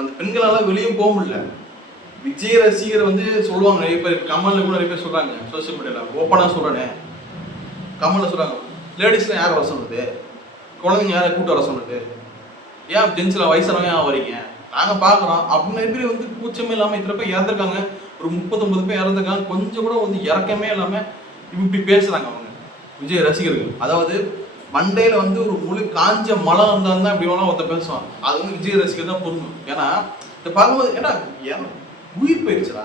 அந்த பெண்களால் வெளியும் போக முடியல. விஜய் ரசிகர் வந்து சொல்லுவாங்க, நிறைய பேர் கமல்ல கூட நிறைய பேர் சொல்றாங்க, சோசியல் மீடியாவில் ஓப்பனாக சொல்கிறேனே, கமலில் சொல்கிறாங்க, லேடிஸ்லாம் யார் வர சொன்னது, குழந்தைங்க யாரை கூட்டு வர சொன்னது, ஏன் ஜென்ஸில் வயசானவங்க ஏன் வரீங்க, நாங்கள் பார்க்குறோம் அப்படின்னு நிறைய பேர் வந்து கூச்சமே இல்லாமல் இத்தனை பேர் இறந்துருக்காங்க. ஒரு 39 பேர் இறந்துருக்காங்க. கொஞ்சம் கூட வந்து இறக்கமே இல்லாமல் இப்படி பேசுகிறாங்க அவங்க விஜய் ரசிகர்கள். அதாவது மண்டையில் வந்து ஒரு முழு காஞ்ச மழை இருந்தால் தான் இப்படி வேணால் ஒருத்த பேசுவான். அது வந்து விஜய் ரசிகர் தான் பொருந்தும். ஏன்னா இதை பார்க்கும்போது ஏன்னா உயிர் போயிடுச்சுடா,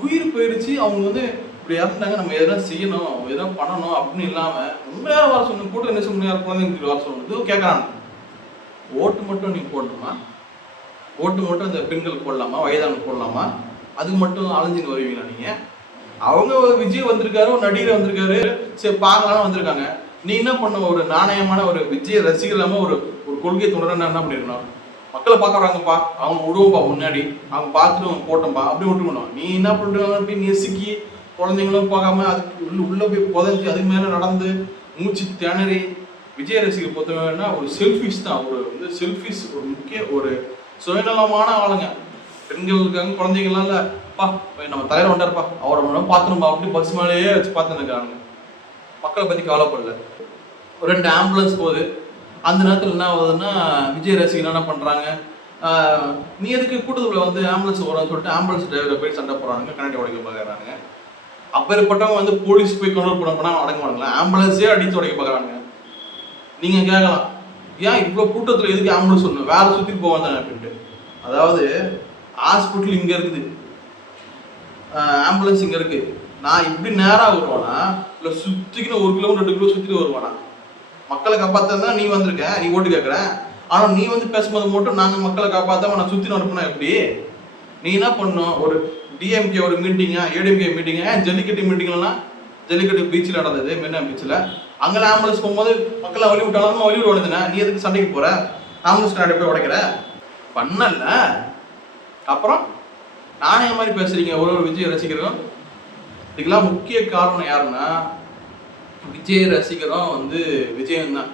உயிர் போயிடுச்சு. அவங்க வந்து இப்படி இறந்தாங்க, நம்ம எதனா செய்யணும், எதனா பண்ணணும் அப்படின்னு இல்லாமல் உண்மையாக வர சொல்லணும். கூட்டம் என்ன சொல்லணும், குழந்தைங்க வர சொல்லணும். இதுவும் கேட்குறாங்க. ஓட்டு மட்டும் நீங்கள் போடணுமா, ஓட்டு மட்டும் அந்த பெண்கள் போடலாமா, வயதானவங்க போடலாமா, அதுக்கு மட்டும் அலைஞ்சின்னு வருவீங்களா நீங்கள்? அவங்க விஜய் வந்திருக்காரு, ஒரு நடிகர் வந்திருக்காரு, சரி பார்க்கலாம் வந்திருக்காங்க. நீ என்ன பண்ண, ஒரு நாணயமான ஒரு விஜய் ரசிகர் இல்லாமல் ஒரு ஒரு கொள்கை தொடர என்ன பண்ணிருக்கணும், மக்களை பார்க்க வராங்கப்பா, அவங்க விடுவோம்ப்பா, முன்னாடி அவங்க பார்த்துட்டு அவங்க போட்டோம்ப்பா அப்படி விட்டுக்கணும். நீ என்ன பண்ணுறாங்க அப்படின்னு நெசுக்கி குழந்தைங்களும் பார்க்காம அதுக்கு உள்ளே போய் புதஞ்சி அதுக்கு மேலே நடந்து மூச்சு திணறி. விஜய் ரசிகர் பொறுத்தவரைன்னா ஒரு செல்ஃபிஷ் தான், ஒரு வந்து செல்ஃபிஷ், ஒரு முக்கிய ஒரு சுயநலமான ஆளுங்க. பெண்கள் இருக்காங்க, குழந்தைங்களாம் இல்லை, பா நம்ம தலைவர் வந்தாருப்பா, அவரை மட்டும் பார்த்துணும்பா அப்படி பஸ் மேலேயே வச்சு பார்த்துன்னு இருக்காங்க. மக்களை பற்றி கவலைப்படல. ஒரு 2 ஆம்புலன்ஸ் போகுது. அந்த நேரத்தில் என்ன ஆகுதுன்னா, விஜய் ரசிகர் என்ன பண்ணுறாங்க, நீ எதுக்கு கூட்டத்தில் வந்து ஆம்புலன்ஸ் வரான்னு சொல்லிட்டு ஆம்புலன்ஸ் டிரைவரை போய் சண்டை போடுறாங்க, கண்ணாடி உடைக்க பார்க்குறாங்க. அப்பேற்பட்டவங்க வந்து போலீஸ் போய் கண்ட்ரோல் பண்ண போனால் அடங்க மாட்டாங்களா, ஆம்புலன்ஸே அடித்து உடைக்க பார்க்குறாங்க. நீங்கள் கேட்கலாம், ஏன் இவ்வளோ கூட்டத்தில் எதுக்கு ஆம்புலன்ஸ் ஒன்று வேறு சுற்றிட்டு போவாங்க தானே அப்படின்ட்டு. அதாவது ஹாஸ்பிட்டல் இங்கே இருக்குது, ஆம்புலன்ஸ் இங்கே இருக்குது, நான் இப்படி நேராக வருவானா இல்லை சுற்றிக்கின்னு 1 கிலோமீட்டர் 2 கிலோ சுற்றிட்டு வருவானா? மக்களை காப்பாற்ற நீ வந்திருக்க, நீ ஓட்டு கேட்குற. ஆனால் நீ வந்து பேசும்போது மட்டும் நாங்கள் மக்களை காப்பாற்றாம நான் சுற்றி அனுப்புனா எப்படி? நீ என்ன பண்ணணும், ஒரு டிஎம்கே ஒரு மீட்டிங்கா, ஏடிஎம்கே மீட்டிங்கா, ஜல்லிக்கட்டு மீட்டிங்லாம் ஜல்லிக்கட்டு பீச்சில் நடந்தது, மெரினா பீச்சில். அங்கெல்லாம் ஆம்புலன்ஸ் போகும்போது மக்களை வழி விட்டாலும் வழி விட வேண்டியதுனா, நீ எதுக்கு சண்டைக்கு போகிற, ஆம்புலன்ஸ் கண்ணாடி போய் உடைக்கிற? பண்ணல. அப்புறம் நானே மாதிரி பேசுறீங்க ஒரு விஜய் ரசிகரும். இதுக்கெல்லாம் முக்கிய காரணம் யாருன்னா, விஜய் ரசிகரும் வந்து விஜயம் தான்.